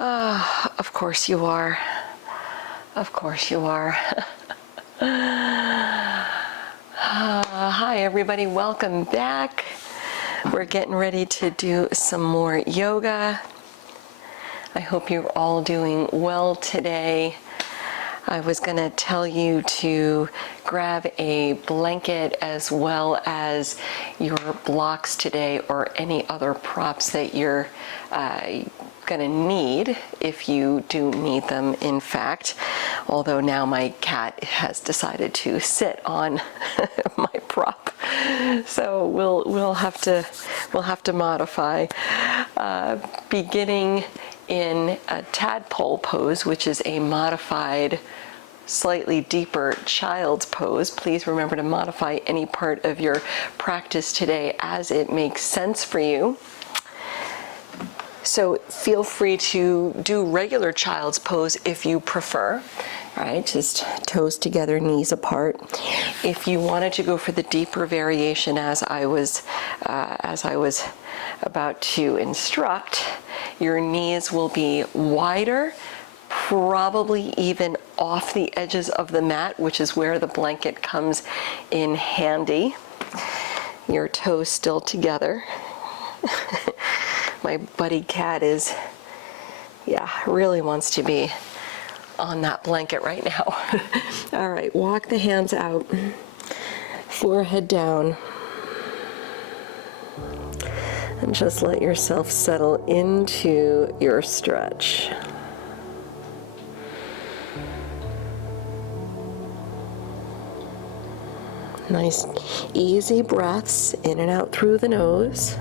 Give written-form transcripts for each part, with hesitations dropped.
Of course you are. Of course you are. Hi everybody, welcome back. We're getting ready to do some more yoga. I hope you're all doing well today. I was going to tell you to grab a blanket as well as your blocks today, or any other props that you're going to need, if you do need them, in fact. Although now my cat has decided to sit on my prop, so we'll have to modify. Beginning in a tadpole pose, which is a modified, slightly deeper child's pose. Please remember to modify any part of your practice today as it makes sense for you. So feel free to do regular child's pose if you prefer, right? Just toes together, knees apart. If you wanted to go for the deeper variation, as I was about to instruct, your knees will be wider, probably even off the edges of the mat, which is where the blanket comes in handy. Your toes still together. My buddy cat really wants to be on that blanket right now. All right, walk the hands out, forehead down, and just let yourself settle into your stretch. Nice, easy breaths in and out through the nose.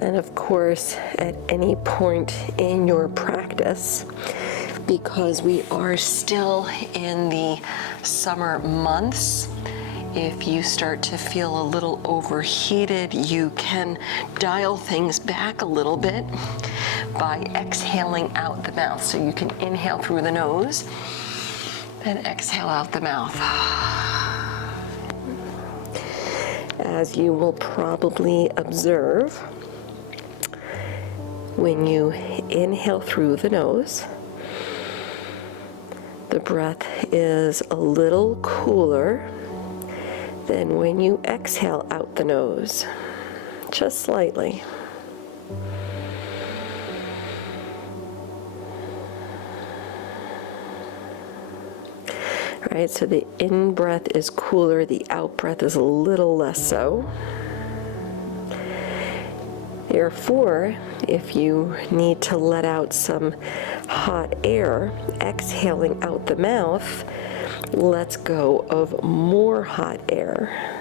And of course, at any point in your practice, because we are still in the summer months, if you start to feel a little overheated, you can dial things back a little bit by exhaling out the mouth. So you can inhale through the nose and exhale out the mouth. As you will probably observe, when you inhale through the nose, the breath is a little cooler than when you exhale out the nose, just slightly. All right, so the in-breath is cooler, the out-breath is a little less so. Therefore, if you need to let out some hot air, exhaling out the mouth lets go of more hot air.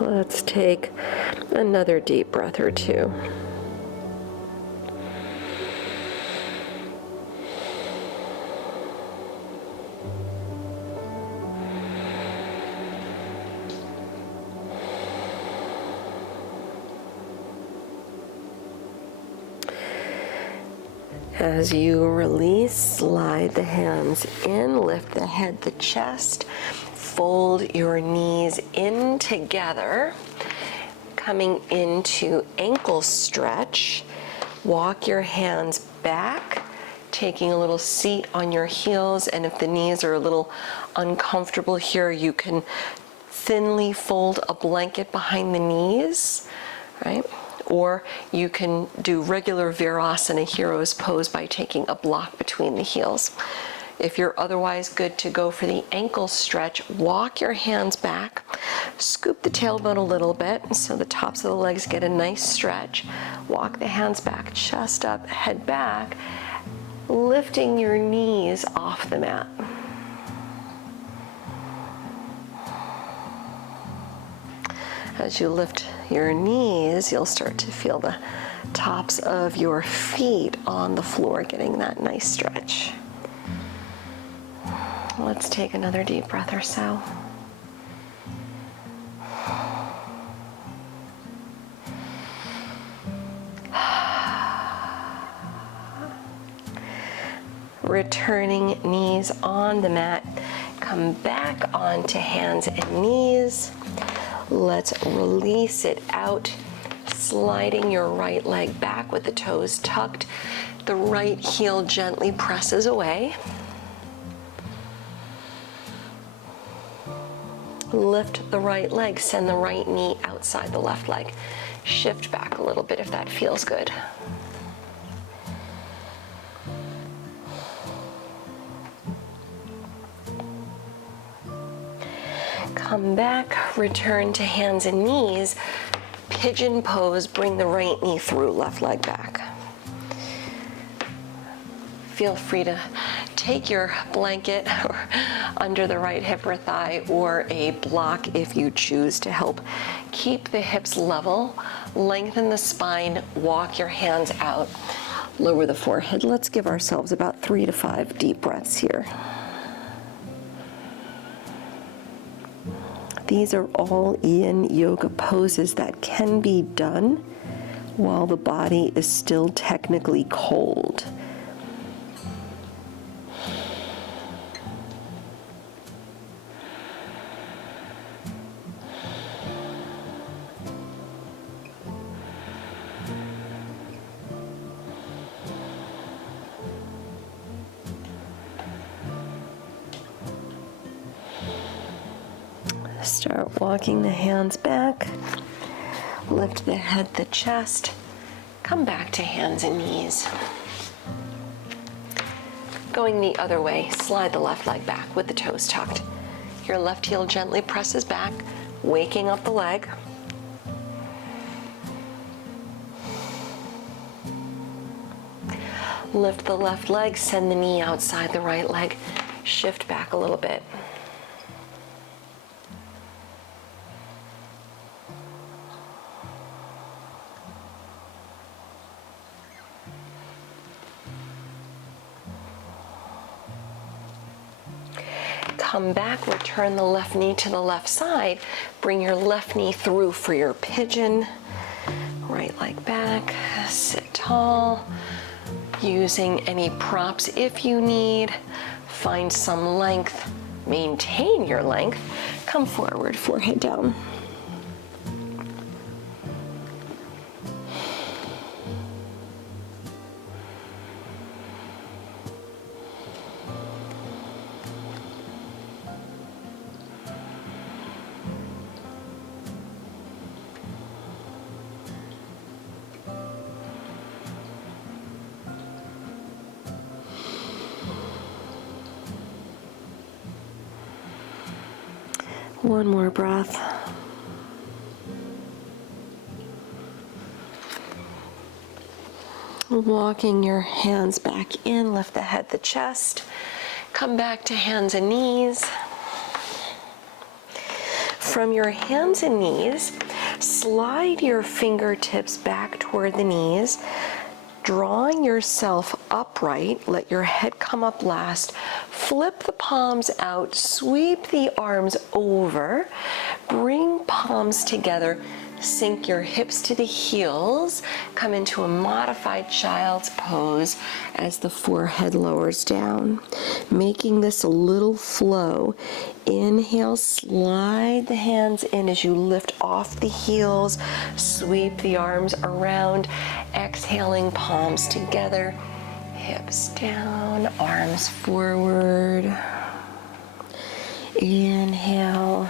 Let's take another deep breath or two. As you release, slide the hands in, lift the head, the chest, fold your knees in together, coming into ankle stretch. Walk your hands back, taking a little seat on your heels, and if the knees are a little uncomfortable here, you can thinly fold a blanket behind the knees, right? Or you can do regular Virasana hero's pose by taking a block between the heels. If you're otherwise good to go for the ankle stretch, walk your hands back, scoop the tailbone a little bit so the tops of the legs get a nice stretch. Walk the hands back, chest up, head back, lifting your knees off the mat. As you lift your knees, you'll start to feel the tops of your feet on the floor getting that nice stretch. Let's take another deep breath or so. Returning knees on the mat. Come back onto hands and knees. Let's release it out, sliding your right leg back with the toes tucked. The right heel gently presses away. Lift the right leg, send the right knee outside the left leg. Shift back a little bit if that feels good. Come back, return to hands and knees. Pigeon pose, bring the right knee through, left leg back. Feel free to take your blanket under the right hip or thigh, or a block if you choose, to help keep the hips level. Lengthen the spine, walk your hands out, lower the forehead. Let's give ourselves about 3 to 5 deep breaths here. These are all yin yoga poses that can be done while the body is still technically cold. Start walking the hands back, lift the head, the chest, come back to hands and knees. Going the other way, slide the left leg back with the toes tucked. Your left heel gently presses back, waking up the leg. Lift the left leg, send the knee outside the right leg, shift back a little bit. Come back, return the left knee to the left side. Bring your left knee through for your pigeon. Right leg back, sit tall. Using any props if you need. Find some length, maintain your length. Come forward, forehead down. One more breath. Walking your hands back in, lift the head, the chest. Come back to hands and knees. From your hands and knees, slide your fingertips back toward the knees, drawing yourself upright. Let your head come up last. Flip the palms out, sweep the arms over, bring palms together, sink your hips to the heels, come into a modified child's pose as the forehead lowers down, making this a little flow. Inhale, slide the hands in as you lift off the heels, sweep the arms around, exhaling, palms together, hips down, arms forward. Inhale.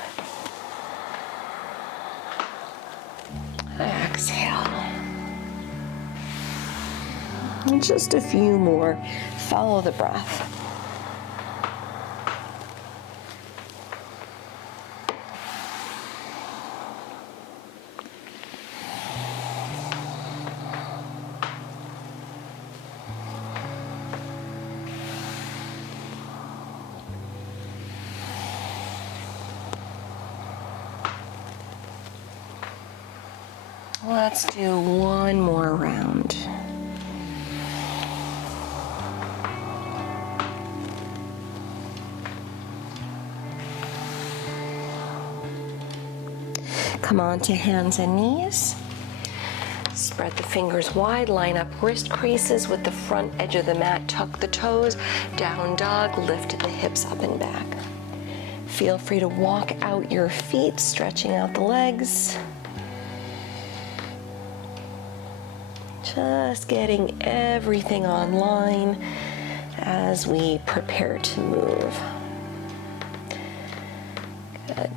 Exhale. And just a few more. Follow the breath. Let's do one more round. Come on to hands and knees. Spread the fingers wide, line up wrist creases with the front edge of the mat. Tuck the toes, down dog, lift the hips up and back. Feel free to walk out your feet, stretching out the legs. Just getting everything online as we prepare to move. Good.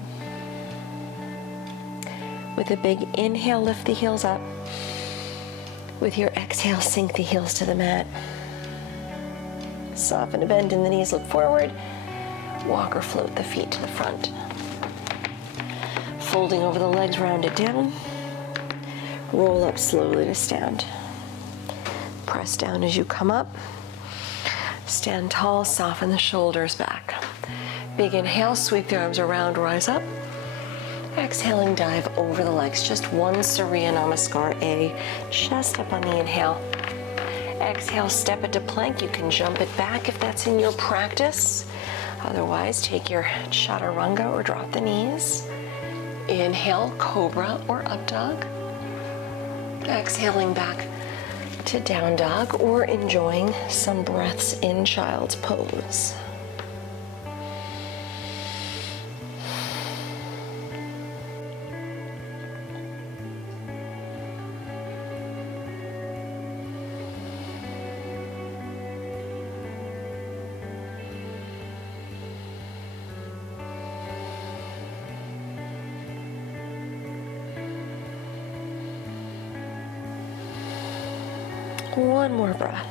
With a big inhale, lift the heels up. With your exhale, sink the heels to the mat. Soften a bend in the knees, look forward. Walk or float the feet to the front. Folding over the legs, round it down. Roll up slowly to stand. Press down as you come up. Stand tall, soften the shoulders back. Big inhale, sweep the arms around, rise up. Exhaling, dive over the legs. Just one Surya Namaskar, A. Chest up on the inhale. Exhale, step into plank. You can jump it back if that's in your practice. Otherwise, take your chaturanga or drop the knees. Inhale, cobra or up dog. Exhaling back to down dog or enjoying some breaths in child's pose. One more breath.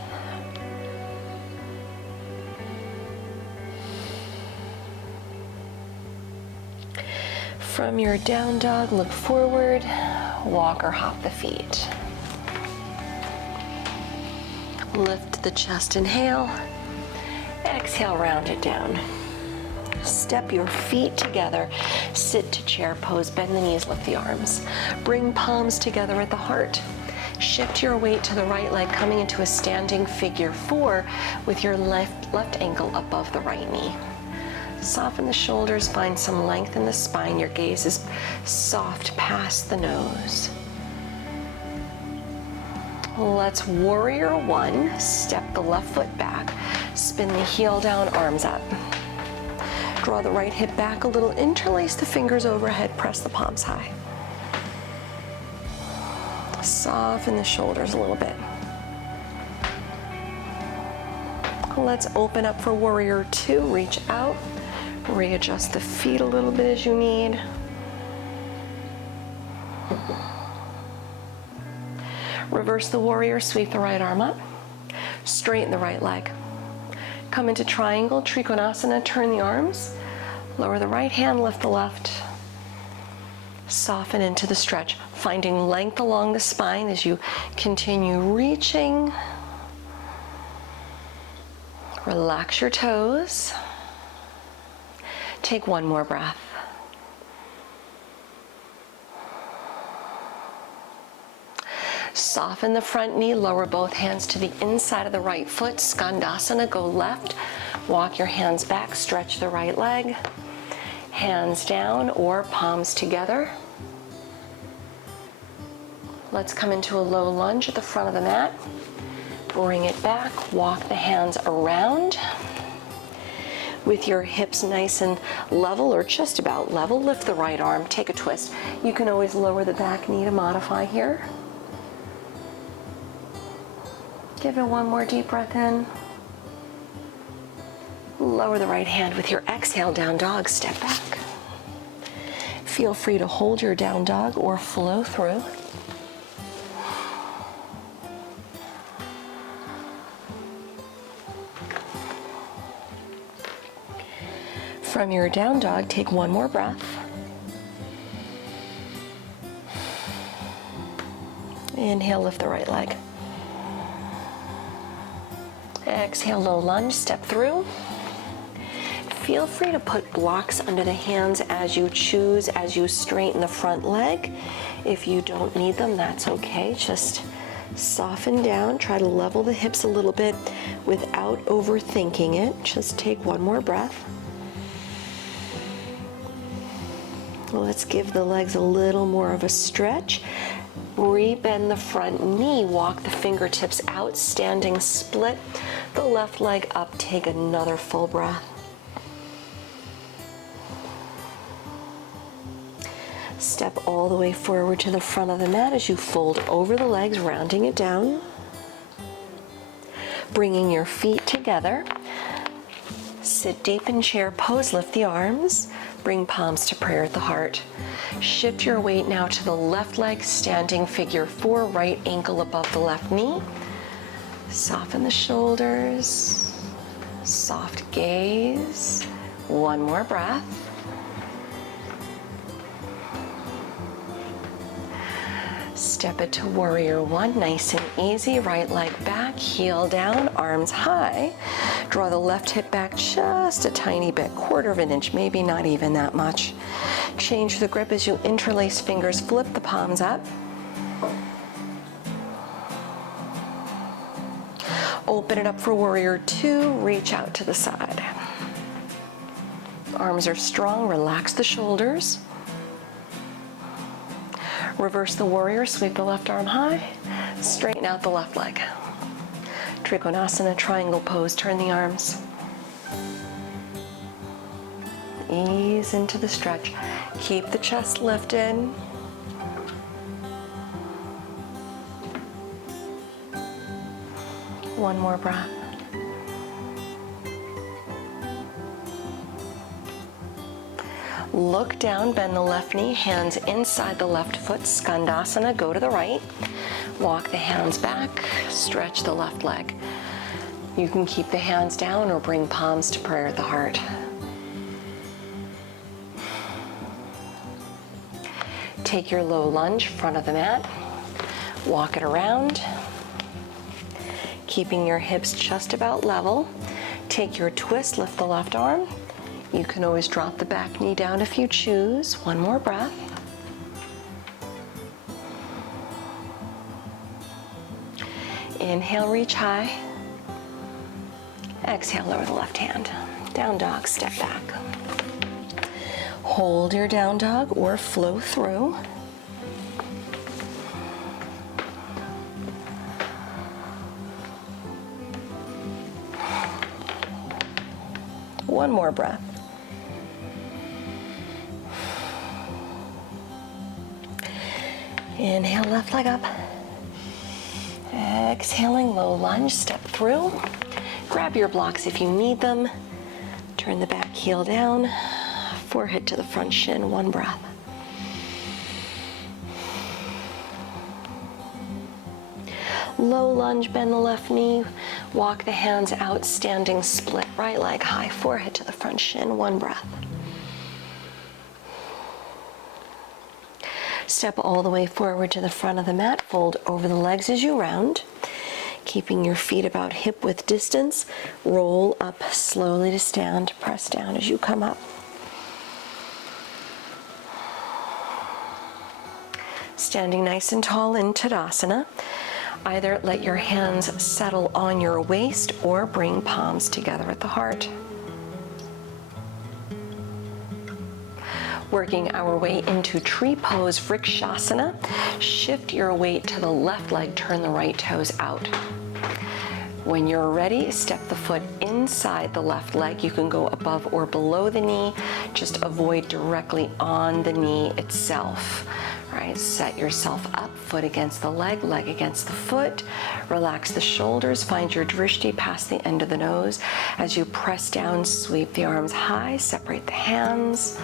From your down dog, look forward, walk or hop the feet. Lift the chest, inhale. Exhale, round it down. Step your feet together, sit to chair pose, bend the knees, lift the arms. Bring palms together at the heart. Shift your weight to the right leg, coming into a standing figure 4 with your left ankle above the right knee. Soften the shoulders, find some length in the spine. Your gaze is soft past the nose. Let's warrior 1. Step the left foot back, spin the heel down, arms up. Draw the right hip back a little, interlace the fingers overhead, press the palms high. Soften the shoulders a little bit. Let's open up for warrior 2. Reach out, readjust the feet a little bit as you need. Reverse the warrior, sweep the right arm up, straighten the right leg. Come into triangle, Trikonasana, turn the arms, lower the right hand, lift the left. Soften into the stretch, finding length along the spine as you continue reaching. Relax your toes. Take one more breath. Soften the front knee, lower both hands to the inside of the right foot. Skandasana, go left. Walk your hands back, stretch the right leg. Hands down or palms together. Let's come into a low lunge at the front of the mat. Bring it back, walk the hands around. With your hips nice and level or just about level, lift the right arm, take a twist. You can always lower the back knee to modify here. Give it one more deep breath in. Lower the right hand with your exhale, down dog, step back. Feel free to hold your down dog or flow through. From your down dog, take one more breath. Inhale, lift the right leg. Exhale, low lunge, step through. Feel free to put blocks under the hands as you choose, as you straighten the front leg. If you don't need them, that's okay. Just soften down, try to level the hips a little bit without overthinking it. Just take one more breath. Let's give the legs a little more of a stretch. Rebend the front knee, walk the fingertips out, standing split the left leg up, take another full breath. Step all the way forward to the front of the mat as you fold over the legs, rounding it down. Bringing your feet together. Sit deep in chair pose, lift the arms. Bring palms to prayer at the heart. Shift your weight now to the left leg, standing figure 4, right ankle above the left knee. Soften the shoulders, soft gaze. One more breath. Step it to warrior 1, nice and easy. Right leg back, heel down, arms high. Draw the left hip back just a tiny bit, 1/4 of an inch, maybe not even that much. Change the grip as you interlace fingers, flip the palms up. Open it up for warrior 2, reach out to the side. Arms are strong, relax the shoulders. Reverse the warrior, sweep the left arm high, straighten out the left leg. Trikonasana, triangle pose, turn the arms. Ease into the stretch. Keep the chest lifted. One more breath. Look down, bend the left knee, hands inside the left foot, Skandasana, go to the right. Walk the hands back, stretch the left leg. You can keep the hands down or bring palms to prayer at the heart. Take your low lunge, front of the mat. Walk it around, keeping your hips just about level. Take your twist, lift the left arm. You can always drop the back knee down if you choose. One more breath. Inhale, reach high. Exhale, lower the left hand. Down dog, step back. Hold your down dog or flow through. One more breath. Inhale, left leg up. Exhaling, low lunge, step through. Grab your blocks if you need them. Turn the back heel down. Forehead to the front shin, one breath. Low lunge, bend the left knee. Walk the hands out, standing split. Right leg high, forehead to the front shin, one breath. Step all the way forward to the front of the mat, fold over the legs as you round. Keeping your feet about hip width distance, roll up slowly to stand, press down as you come up. Standing nice and tall in Tadasana. Either let your hands settle on your waist or bring palms together at the heart. Working our way into tree pose, Rikshasana. Shift your weight to the left leg, turn the right toes out. When you're ready, step the foot inside the left leg. You can go above or below the knee. Just avoid directly on the knee itself. All right, set yourself up, foot against the leg, leg against the foot. Relax the shoulders, find your drishti past the end of the nose. As you press down, sweep the arms high, separate the hands.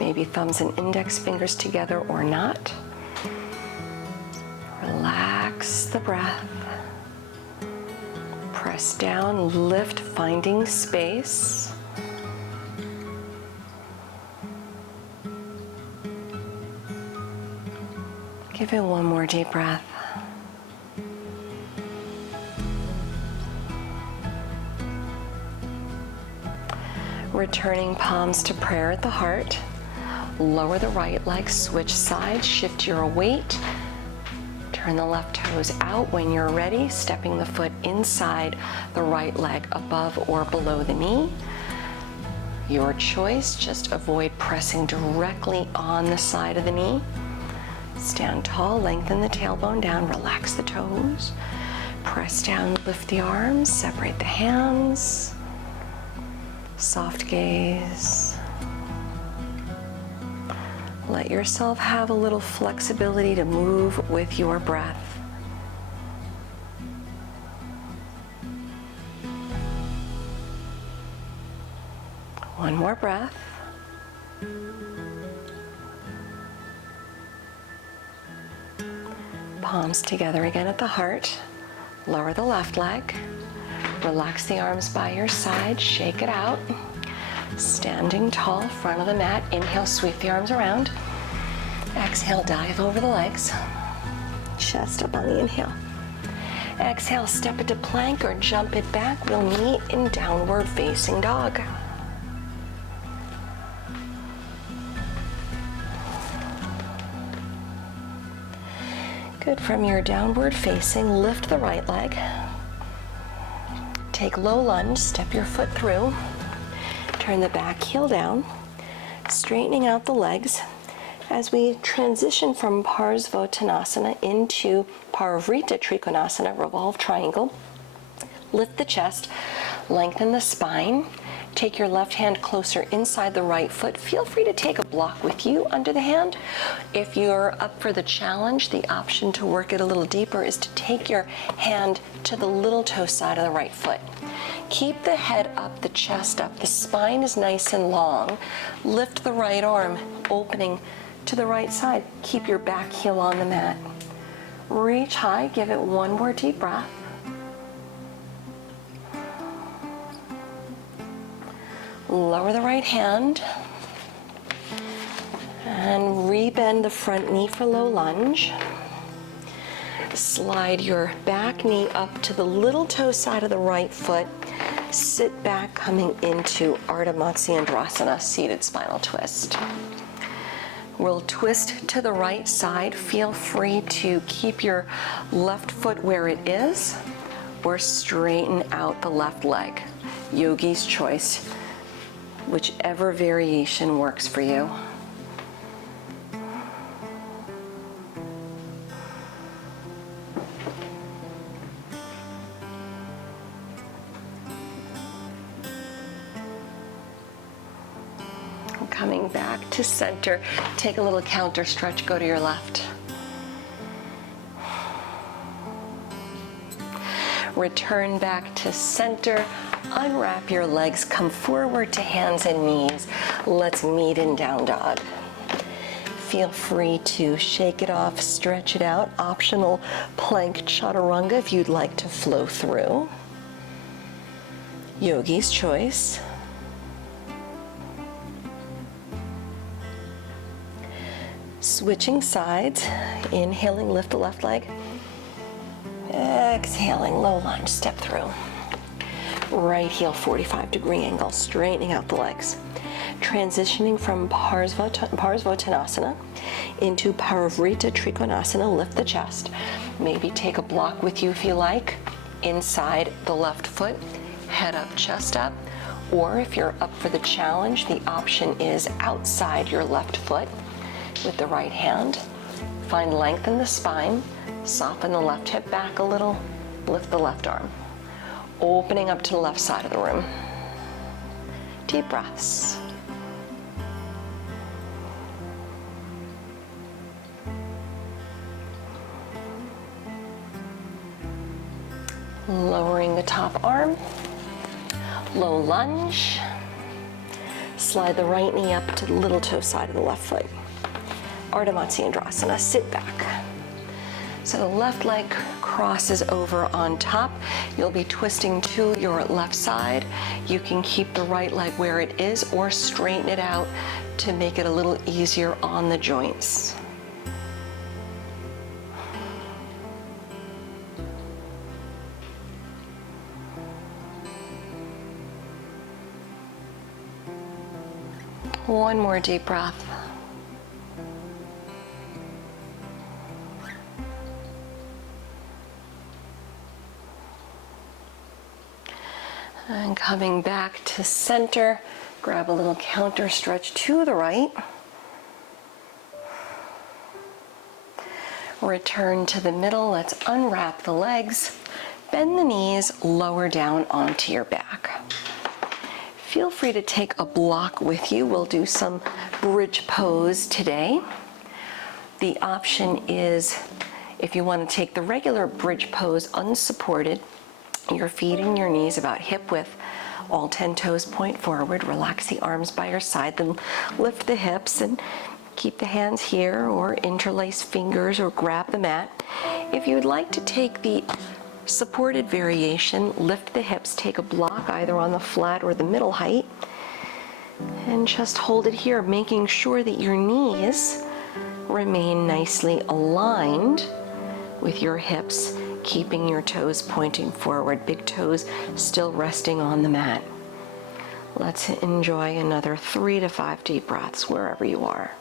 Maybe thumbs and index fingers together or not. Relax the breath. Press down, lift, finding space. Give it one more deep breath. Returning palms to prayer at the heart. Lower the right leg, switch sides, shift your weight. Turn the left toes out when you're ready, stepping the foot inside the right leg above or below the knee. Your choice, just avoid pressing directly on the side of the knee. Stand tall, lengthen the tailbone down, relax the toes. Press down, lift the arms, separate the hands. Soft gaze. Let yourself have a little flexibility to move with your breath. One more breath. Palms together again at the heart. Lower the left leg. Relax the arms by your side. Shake it out. Standing tall, front of the mat. Inhale, sweep the arms around. Exhale, dive over the legs. Chest up on the inhale. Exhale, step it to plank or jump it back. We'll meet in downward facing dog. Good. From your downward facing, lift the right leg. Take low lunge, step your foot through. Turn the back heel down, straightening out the legs. As we transition from Parsvottanasana into Parivrtta Trikonasana, revolve triangle, lift the chest, lengthen the spine. Take your left hand closer inside the right foot. Feel free to take a block with you under the hand. If you're up for the challenge, the option to work it a little deeper is to take your hand to the little toe side of the right foot. Keep the head up, the chest up. The spine is nice and long. Lift the right arm, opening to the right side. Keep your back heel on the mat. Reach high, give it one more deep breath. Lower the right hand and rebend the front knee for low lunge. Slide your back knee up to the little toe side of the right foot. Sit back, coming into Ardha Matsyendrasana, seated spinal twist. We'll twist to the right side. Feel free to keep your left foot where it is or straighten out the left leg. Yogi's choice. Whichever variation works for you. Coming back to center, take a little counter stretch, go to your left. Return back to center. Unwrap your legs, come forward to hands and knees. Let's meet in down dog. Feel free to shake it off, stretch it out. Optional plank chaturanga if you'd like to flow through. Yogi's choice. Switching sides, inhaling, lift the left leg. Exhaling, low lunge, step through. Right heel, 45-degree angle, straightening out the legs. Transitioning from Parsvottanasana into Parivrtta Trikonasana, lift the chest. Maybe take a block with you if you like, inside the left foot, head up, chest up. Or if you're up for the challenge, the option is outside your left foot with the right hand. Find length in the spine, soften the left hip back a little, lift the left arm. Opening up to the left side of the room. Deep breaths. Lowering the top arm. Low lunge. Slide the right knee up to the little toe side of the left foot. Ardha Matsyendrasana, sit back. So the left leg crosses over on top. You'll be twisting to your left side. You can keep the right leg where it is or straighten it out to make it a little easier on the joints. One more deep breath. And coming back to center, grab a little counter stretch to the right. Return to the middle. Let's unwrap the legs. Bend the knees, lower down onto your back. Feel free to take a block with you. We'll do some bridge pose today. The option is, if you want to take the regular bridge pose unsupported, your feet and your knees about hip width, all 10 toes point forward, relax the arms by your side, then lift the hips and keep the hands here or interlace fingers or grab the mat. If you would like to take the supported variation, lift the hips, take a block either on the flat or the middle height, and just hold it here, making sure that your knees remain nicely aligned with your hips, keeping your toes pointing forward, big toes still resting on the mat. Let's enjoy another 3 to 5 deep breaths wherever you are.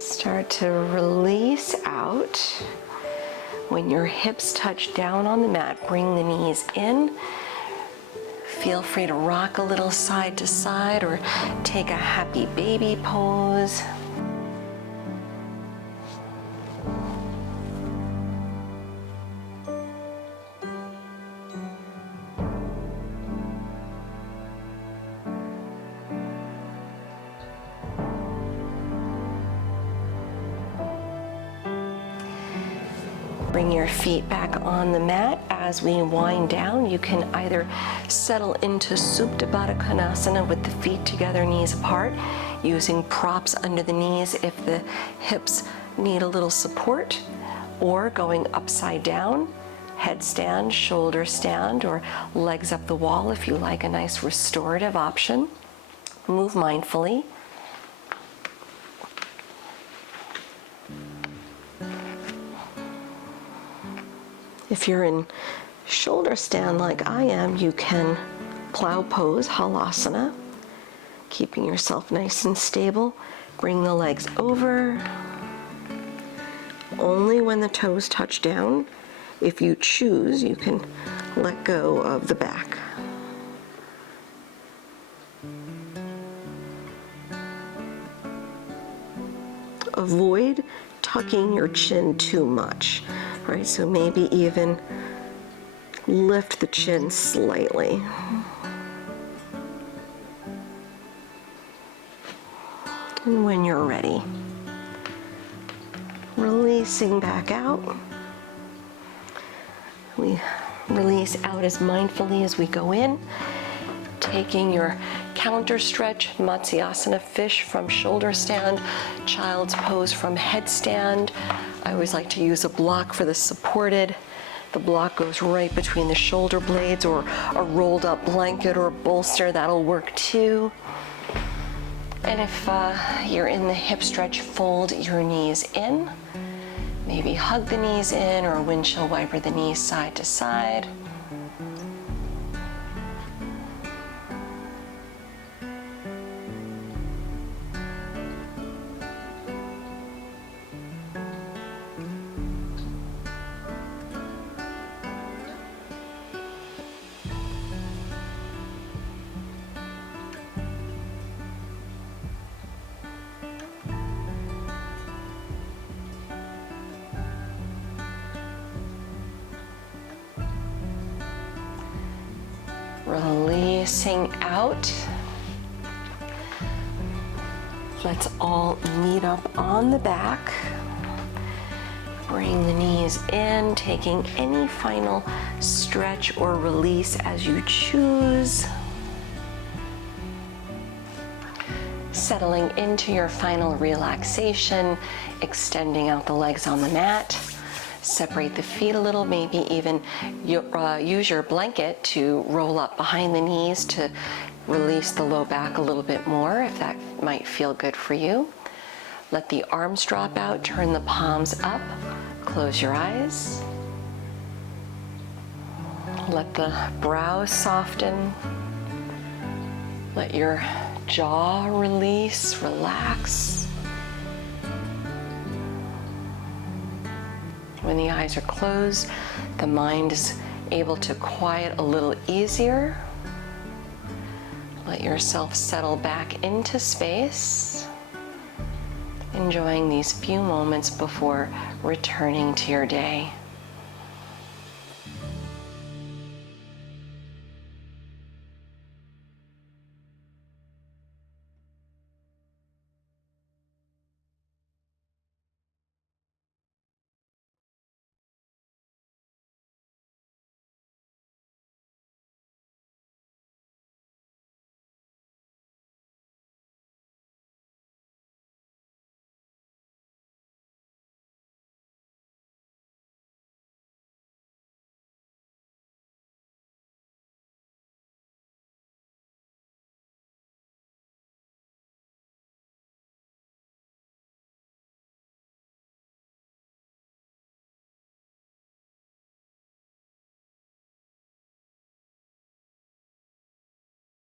Start to release out. When your hips touch down on the mat, bring the knees in. Feel free to rock a little side to side or take a happy baby pose. Bring your feet back on the mat. As we wind down, you can either settle into Supta Baddha Konasana with the feet together, knees apart, using props under the knees if the hips need a little support, or going upside down, headstand, shoulder stand, or legs up the wall if you like a nice restorative option. Move mindfully. If you're in shoulder stand like I am, you can plow pose, halasana, keeping yourself nice and stable. Bring the legs over. Only when the toes touch down. If you choose, you can let go of the back. Avoid tucking your chin too much. Right, so maybe even lift the chin slightly. And when you're ready, releasing back out. We release out as mindfully as we go in, taking your counter stretch, Matsyasana fish from shoulder stand, child's pose from headstand. I always like to use a block for the supported. The block goes right between the shoulder blades, or a rolled up blanket or bolster, that'll work too. And if you're in the hip stretch, fold your knees in. Maybe hug the knees in or windshield wiper the knees side to side. Releasing out. Let's all meet up on the back. Bring the knees in, taking any final stretch or release as you choose. settling into your final relaxation, extending out the legs on the mat. Separate the feet a little, maybe even use your blanket to roll up behind the knees to release the low back a little bit more if that might feel good for you. Let the arms drop out, turn the palms up, close your eyes. Let the brows soften. Let your jaw release, relax. When the eyes are closed, the mind is able to quiet a little easier. Let yourself settle back into space, enjoying these few moments before returning to your day.